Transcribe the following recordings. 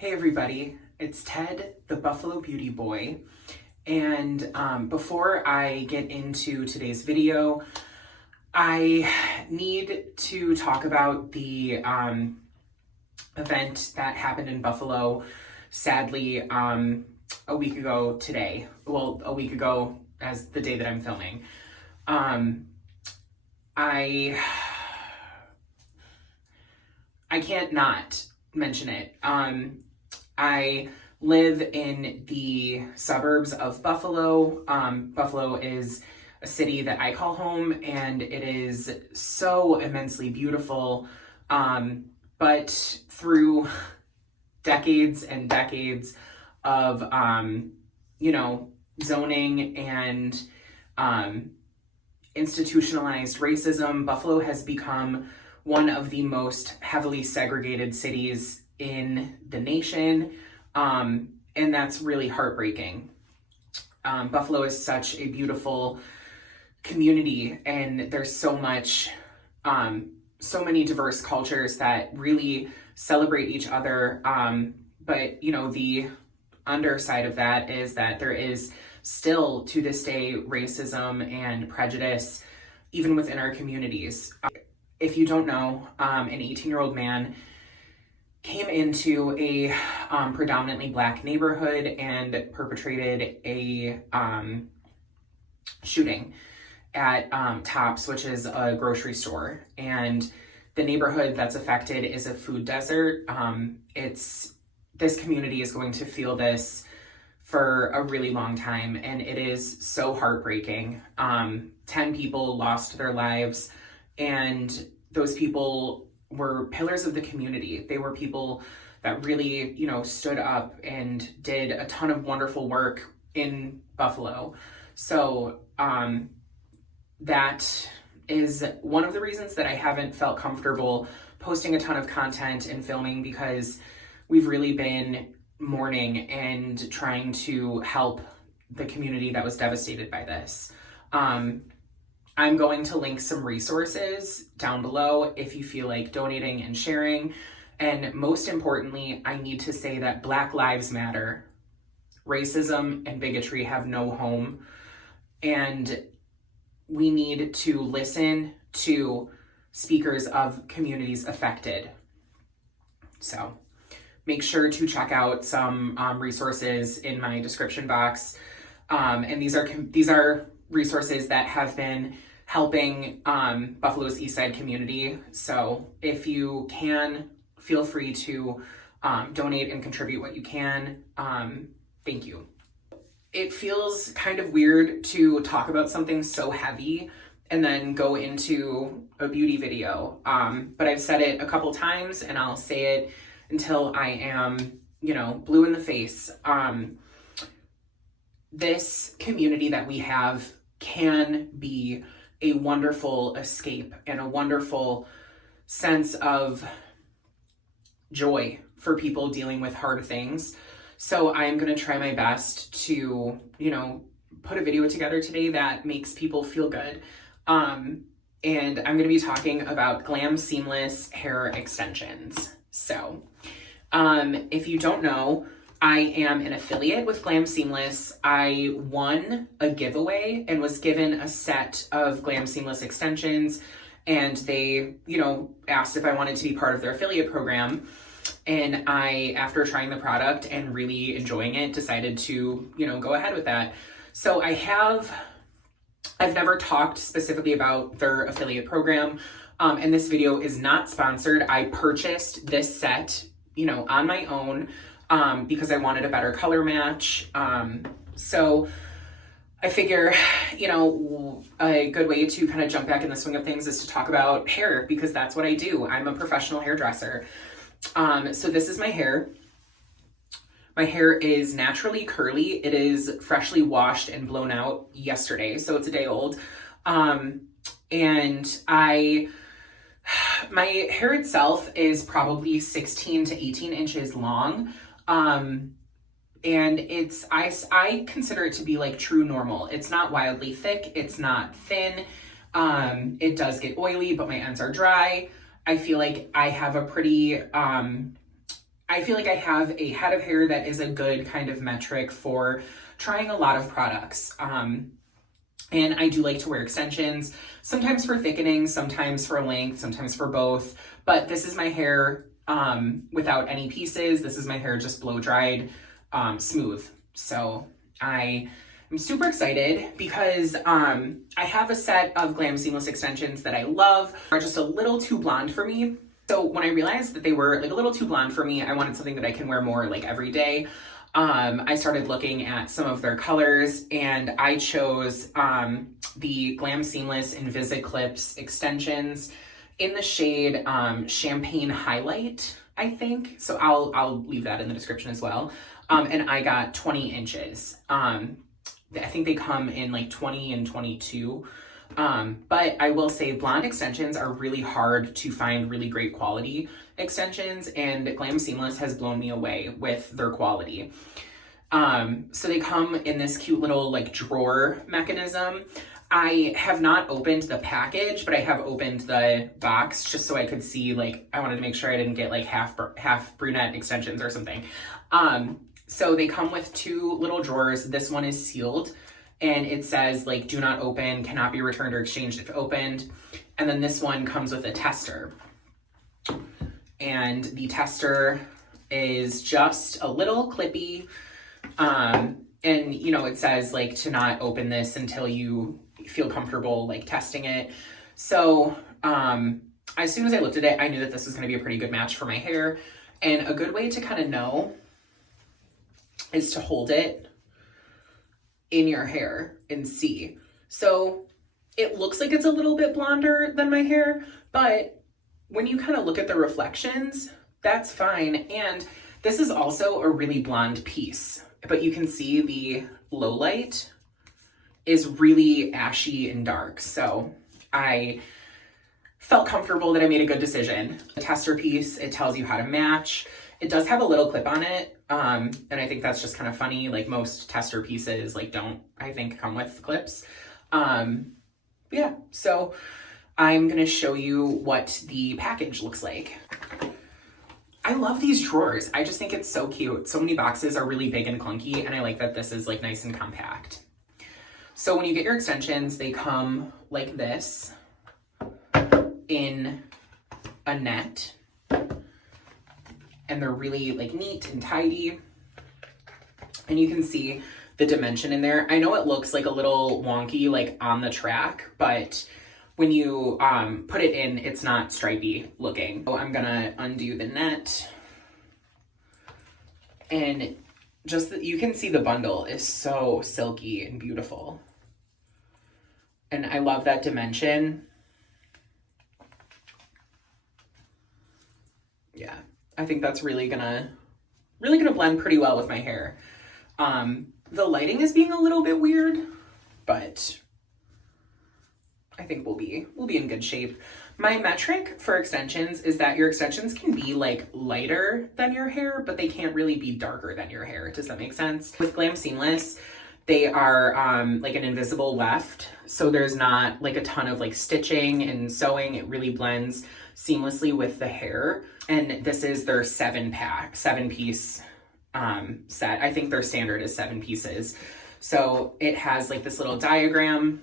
Hey everybody, it's Ted, the Buffalo Beauty Boy, and before I get into today's video, I need to talk about the event that happened in Buffalo, sadly, a week ago today. Well, a week ago as the day that I'm filming. I can't not mention it. I live in the suburbs of Buffalo. Buffalo is a city that I call home, and it is so immensely beautiful. But through decades and decades of, zoning and institutionalized racism, Buffalo has become one of the most heavily segregated cities in the nation, and that's really heartbreaking. Buffalo is such a beautiful community, and there's so many diverse cultures that really celebrate each other, but the underside of that is that there is still, to this day, racism and prejudice even within our communities. If you don't know, an 18-year-old man came into a predominantly Black neighborhood and perpetrated a shooting at Tops, which is a grocery store. And the neighborhood that's affected is a food desert. This community is going to feel this for a really long time, and it is so heartbreaking. 10 people lost their lives, and those people were pillars of the community. They were people that really, stood up and did a ton of wonderful work in Buffalo. So that is one of the reasons that I haven't felt comfortable posting a ton of content and filming, because we've really been mourning and trying to help the community that was devastated by this. I'm going to link some resources down below if you feel like donating and sharing. And most importantly, I need to say that Black Lives Matter. Racism and bigotry have no home. And we need to listen to speakers of communities affected. So make sure to check out some resources in my description box. And these are resources that have been helping Buffalo's East Side community. So if you can, feel free to donate and contribute what you can. Thank you. It feels kind of weird to talk about something so heavy and then go into a beauty video. But I've said it a couple times, and I'll say it until I am, blue in the face. This community that we have can be a wonderful escape and a wonderful sense of joy for people dealing with hard things. So I'm going to try my best to, put a video together today that makes people feel good. And I'm going to be talking about GLAM seamless hair extensions. So, if you don't know, I am an affiliate with GLAM Seamless. I won a giveaway and was given a set of GLAM Seamless extensions, and they, asked if I wanted to be part of their affiliate program. And I, after trying the product and really enjoying it, decided to, go ahead with that. So I've never talked specifically about their affiliate program, and this video is not sponsored. I purchased this set, on my own, because I wanted a better color match. So I figure, a good way to kind of jump back in the swing of things is to talk about hair, because that's what I do. I'm a professional hairdresser. So this is my hair. My hair is naturally curly. It is freshly washed and blown out yesterday, so it's a day old. And my hair itself is probably 16 to 18 inches long. And I consider it to be like true normal. It's not wildly thick. It's not thin. It does get oily, but my ends are dry. I feel like I have a pretty I feel like I have a head of hair that is a good kind of metric for trying a lot of products. And I do like to wear extensions, sometimes for thickening, sometimes for length, sometimes for both. But this is my hair without any pieces. This is my hair just blow dried, smooth. So I'm super excited because I have a set of GLAM seamless extensions that I love. Are just a little too blonde for me. So when I realized that they were like a little too blonde for me, I wanted something that I can wear more like every day. I started looking at some of their colors, and I chose the GLAM Seamless Invisiclips extensions in the shade Champagne Highlight, I think. So I'll leave that in the description as well. And I got 20 inches. I think they come in like 20 and 22. But I will say blonde extensions are really hard to find really great quality extensions, and GLAM Seamless has blown me away with their quality. So they come in this cute little like drawer mechanism. I have not opened the package, but I have opened the box just so I could see, like, I wanted to make sure I didn't get like half brunette extensions or something. So they come with two little drawers. This one is sealed, and it says like do not open, cannot be returned or exchanged if opened. And then this one comes with a tester. And the tester is just a little clippy. And you know, it says like to not open this until you feel comfortable like testing it. So as soon as I looked at it, I knew that this was going to be a pretty good match for my hair. And a good way to kind of know is to hold it in your hair and see. So it looks like it's a little bit blonder than my hair, but when you kind of look at the reflections, that's fine. And this is also a really blonde piece, but you can see the low light is really ashy and dark. So I felt comfortable that I made a good decision. The tester piece, it tells you how to match. It does have a little clip on it. And I think that's just kind of funny. Like most tester pieces like don't, I think, come with clips. Yeah, so I'm gonna show you what the package looks like. I love these drawers. I just think it's so cute. So many boxes are really big and clunky, and I like that this is like nice and compact. So when you get your extensions, they come like this in a net, and they're really like neat and tidy. And you can see the dimension in there. I know it looks like a little wonky like on the track, but when you put it in, it's not stripy looking. So I'm gonna undo the net, and just you can see the bundle is so silky and beautiful. And I love that dimension. Yeah, I think that's really gonna blend pretty well with my hair. The lighting is being a little bit weird, but I think we'll be in good shape. My metric for extensions is that your extensions can be like lighter than your hair, but they can't really be darker than your hair. Does that make sense? With GLAM Seamless, they are like an invisible weft. So there's not like a ton of like stitching and sewing. It really blends seamlessly with the hair. And this is their 7-piece set. I think their standard is 7 pieces. So it has like this little diagram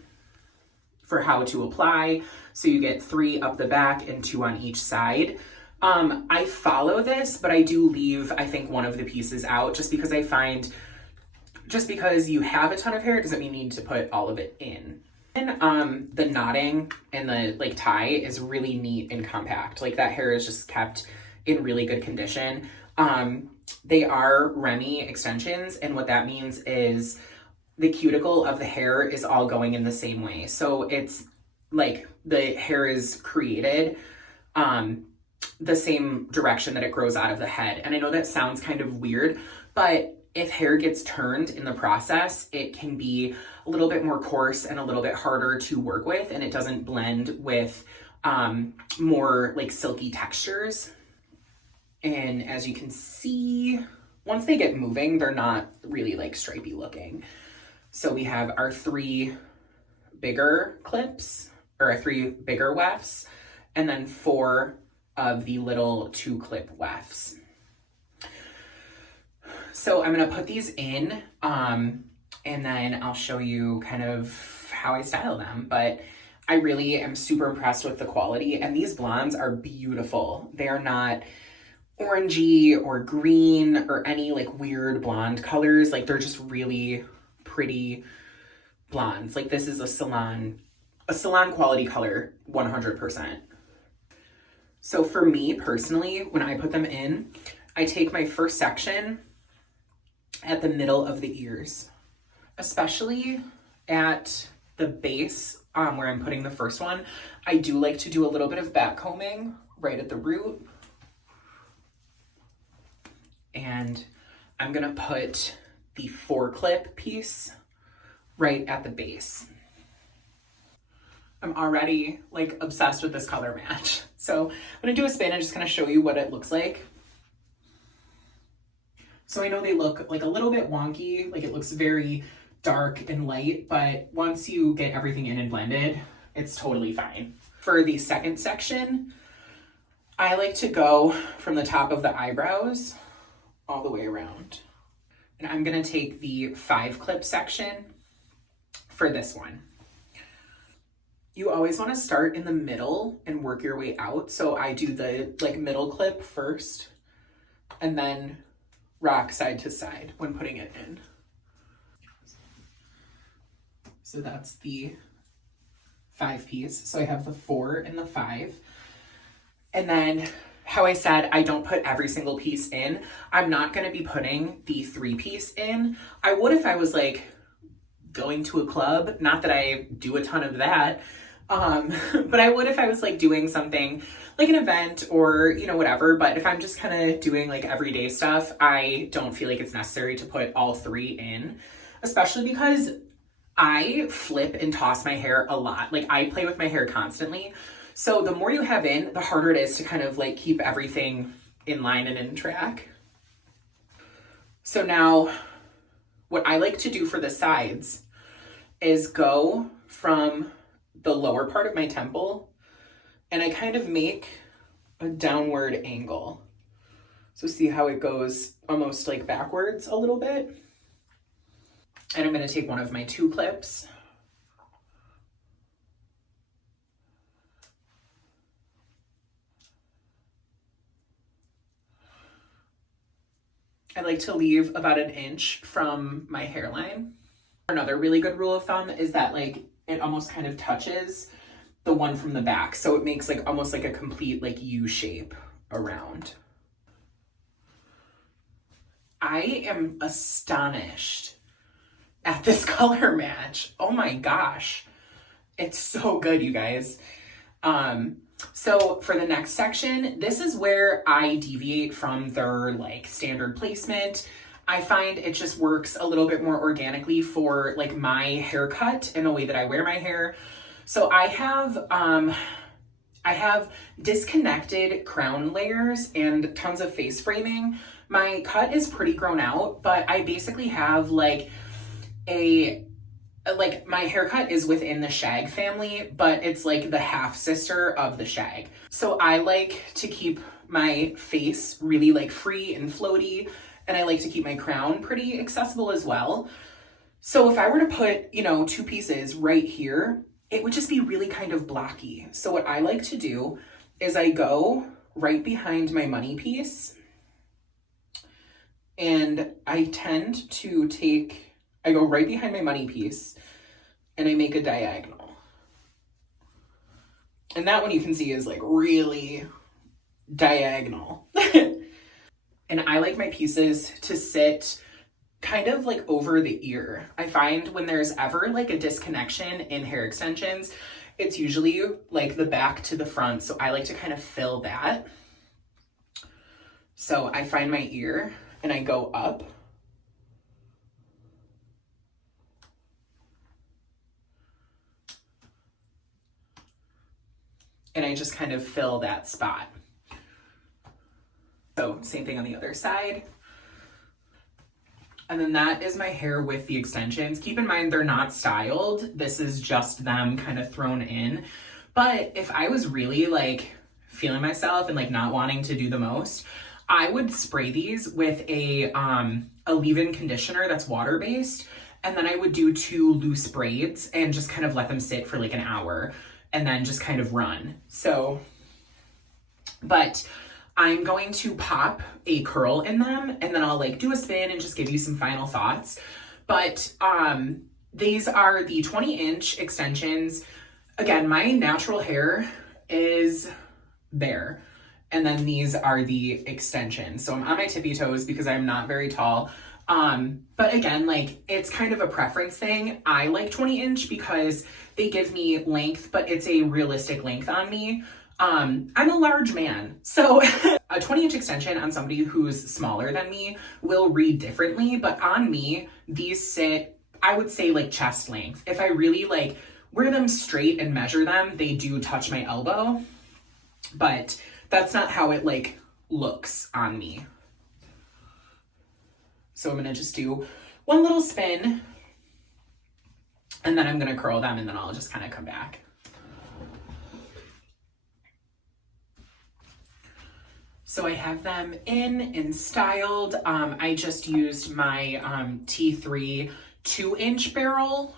for how to apply. So you get 3 up the back and 2 on each side. I follow this, but I do leave, I think, one of the pieces out just because I find, just because you have a ton of hair doesn't mean you need to put all of it in. And the knotting and the like tie is really neat and compact. Like that hair is just kept in really good condition. They are Remy extensions, and what that means is the cuticle of the hair is all going in the same way. So it's like the hair is created the same direction that it grows out of the head. And I know that sounds kind of weird, but if hair gets turned in the process, it can be a little bit more coarse and a little bit harder to work with, and it doesn't blend with more like silky textures. And as you can see, once they get moving, they're not really like stripy looking. So we have our 3 bigger clips, or our 3 bigger wefts, and then 4 of the little 2-clip wefts. So I'm gonna put these in, and then I'll show you kind of how I style them. But I really am super impressed with the quality, and these blondes are beautiful. They are not orangey or green or any like weird blonde colors. Like they're just really pretty blondes. Like this is a salon quality color, 100%. So for me personally, when I put them in, I take my first section at the middle of the ears, especially at the base where I'm putting the first one. I do like to do a little bit of back combing right at the root. And I'm gonna put the 4-clip piece right at the base. I'm already like obsessed with this color match. So I'm gonna do a spin and just kind of show you what it looks like. So I know they look like a little bit wonky, like it looks very dark and light, but once you get everything in and blended, it's totally fine. For the second section, I like to go from the top of the eyebrows all the way around. And I'm gonna take the 5-clip section for this one. You always wanna start in the middle and work your way out. So I do the like middle clip first and then rock side to side when putting it in. So that's the 5-piece. So I have the 4 and the 5. And then how I said, I don't put every single piece in. I'm not gonna be putting the 3-piece in. I would if I was like going to a club, not that I do a ton of that, but I would if I was like doing something like an event or, you know, whatever. But if I'm just kind of doing like everyday stuff, I don't feel like it's necessary to put all 3 in, especially because I flip and toss my hair a lot. Like I play with my hair constantly. So the more you have in, the harder it is to kind of like keep everything in line and in track. So now what I like to do for the sides is go from the lower part of my temple and I kind of make a downward angle. So see how it goes almost like backwards a little bit? And I'm gonna take one of my 2 clips. I like to leave about 1 inch from my hairline. Another really good rule of thumb is that like it almost kind of touches the one from the back. So it makes like almost like a complete like U shape around. I am astonished at this color match. Oh my gosh. It's so good, you guys. So for the next section, this is where I deviate from their like standard placement. I find it just works a little bit more organically for like my haircut and the way that I wear my hair. So I have disconnected crown layers and tons of face framing. My cut is pretty grown out, but I basically have like my haircut is within the shag family, but it's like the half sister of the shag. So I like to keep my face really like free and floaty, and I like to keep my crown pretty accessible as well. So if I were to put, you know, 2 pieces right here, it would just be really kind of blocky. So what I like to do is I go right behind my money piece and I tend to I go right behind my money piece and I make a diagonal. And that one you can see is like really diagonal. And I like my pieces to sit kind of like over the ear. I find when there's ever like a disconnection in hair extensions, it's usually like the back to the front. So I like to kind of fill that. So I find my ear and I go up. And I just kind of fill that spot. So same thing on the other side. And then that is my hair with the extensions. Keep in mind, they're not styled. This is just them kind of thrown in. But if I was really like feeling myself and like not wanting to do the most, I would spray these with a a leave-in conditioner that's water-based, and then I would do 2 loose braids and just kind of let them sit for like an hour and then just kind of run. So, but I'm going to pop a curl in them and then I'll like do a spin and just give you some final thoughts. But these are the 20-inch extensions. Again, my natural hair is there. And then these are the extensions. So I'm on my tippy toes because I'm not very tall. But again, like it's kind of a preference thing. I like 20-inch because they give me length, but it's a realistic length on me. I'm a large man. So a 20-inch extension on somebody who's smaller than me will read differently, but on me, these sit, I would say like chest length. If I really like wear them straight and measure them, they do touch my elbow, but that's not how it like looks on me. So I'm gonna just do one little spin and then I'm gonna curl them and then I'll just kind of come back. So I have them in and styled. I just used my T3 2-inch barrel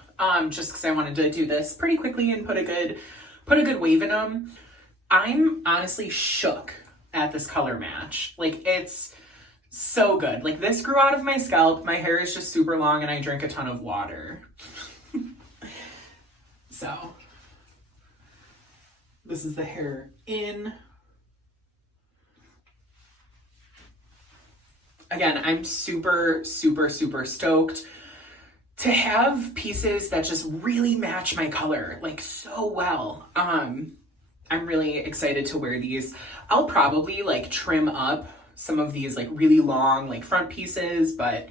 just because I wanted to do this pretty quickly and put a good wave in them. I'm honestly shook at this color match. Like it's so good. Like this grew out of my scalp. My hair is just super long and I drink a ton of water. So this is the hair in. Again, I'm super, super, super stoked to have pieces that just really match my color like so well. I'm really excited to wear these. I'll probably like trim up some of these like really long like front pieces, but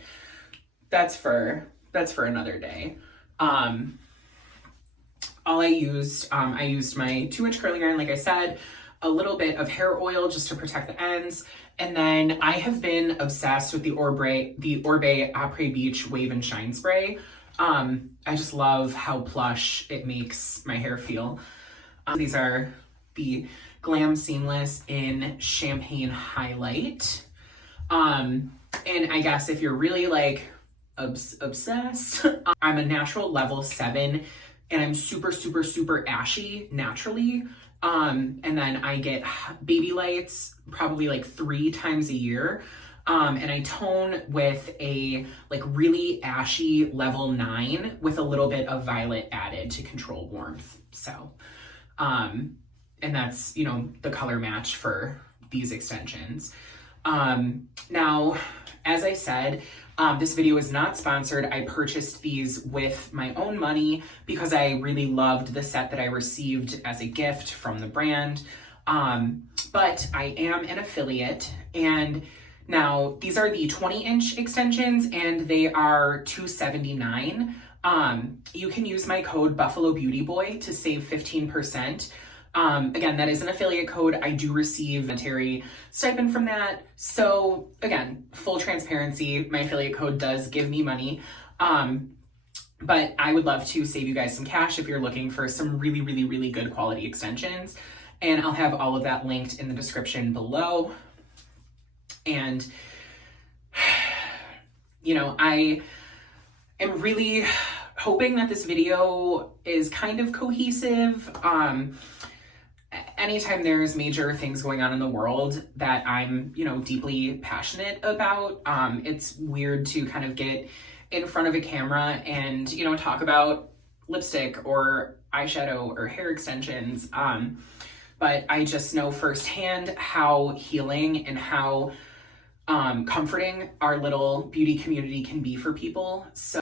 that's for another day. All I used my 2-inch curling iron, like I said, a little bit of hair oil just to protect the ends. And then I have been obsessed with the Orbe Après Beach Wave and Shine Spray. I just love how plush it makes my hair feel. These are the GLAM Seamless in Champagne Highlight. And I guess if you're really like obsessed, I'm a natural level 7 and I'm super, super, super ashy naturally. And then I get baby lights probably like 3 times a year. And I tone with a like really ashy level 9 with a little bit of violet added to control warmth. So, and that's, you know, the color match for these extensions. Now, as I said, this video is not sponsored. I purchased these with my own money because I really loved the set that I received as a gift from the brand. But I am an affiliate, and now these are the 20-inch extensions and they are $279. You can use my code BUFFALOBEAUTYBOY to save 15%. Again, that is an affiliate code. I do receive a monetary stipend from that. So again, full transparency, my affiliate code does give me money. But I would love to save you guys some cash if you're looking for some really, really, really good quality extensions. And I'll have all of that linked in the description below. And, you know, I am really hoping that this video is kind of cohesive. Anytime there's major things going on in the world that I'm, you know, deeply passionate about, it's weird to kind of get in front of a camera and, you know, talk about lipstick or eyeshadow or hair extensions. But I just know firsthand how healing and how comforting our little beauty community can be for people. So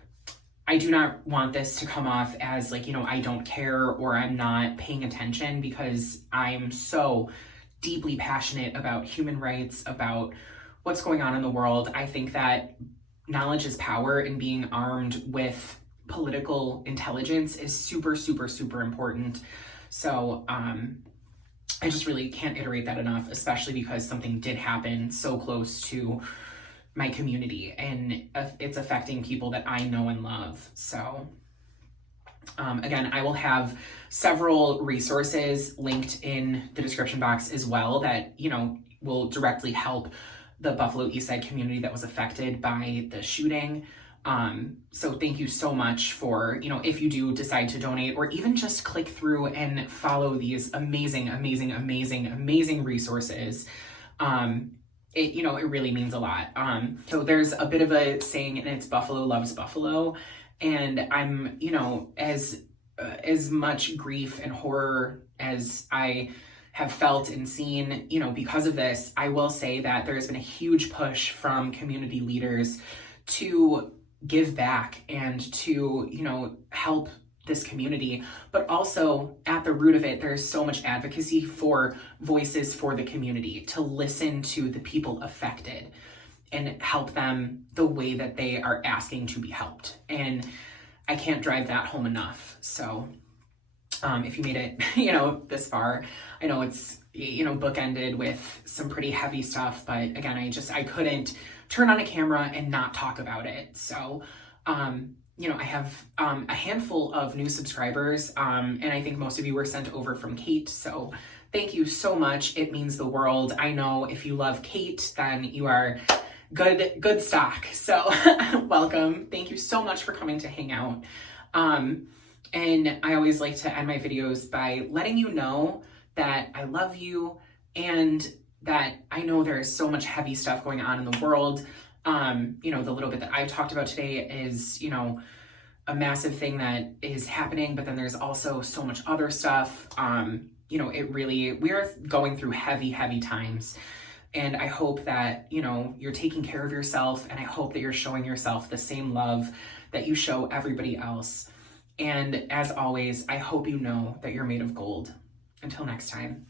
I do not want this to come off as like, you know, I don't care or I'm not paying attention, because I'm so deeply passionate about human rights, about what's going on in the world. I think that knowledge is power, and being armed with political intelligence is super, super, super important. So I just really can't iterate that enough, especially because something did happen so close to my community and it's affecting people that I know and love. So again, I will have several resources linked in the description box as well that, you know, will directly help the Buffalo East Side community that was affected by the shooting. So thank you so much for, you know, if you do decide to donate, or even just click through and follow these amazing, amazing, amazing, amazing resources. It, you know, it really means a lot. So there's a bit of a saying, and it's Buffalo loves Buffalo. And I'm, you know, as much grief and horror as I have felt and seen, you know, because of this, I will say that there has been a huge push from community leaders to give back and to, you know, help this community. But also at the root of it, there's so much advocacy for voices for the community, to listen to the people affected and help them the way that they are asking to be helped. And I can't drive that home enough. So if you made it, you know, this far, I know it's, you know, bookended with some pretty heavy stuff, but again, I couldn't turn on a camera and not talk about it. So, you know, I have a handful of new subscribers, and I think most of you were sent over from Kate. So thank you so much. It means the world. I know if you love Kate, then you are good stock. So welcome. Thank you so much for coming to hang out. And I always like to end my videos by letting you know that I love you and that I know there is so much heavy stuff going on in the world. You know, the little bit that I've talked about today is, you know, a massive thing that is happening, but then there's also so much other stuff. You know, we're going through heavy, heavy times. And I hope that, you know, you're taking care of yourself, and I hope that you're showing yourself the same love that you show everybody else. And as always, I hope you know that you're made of gold. Until next time.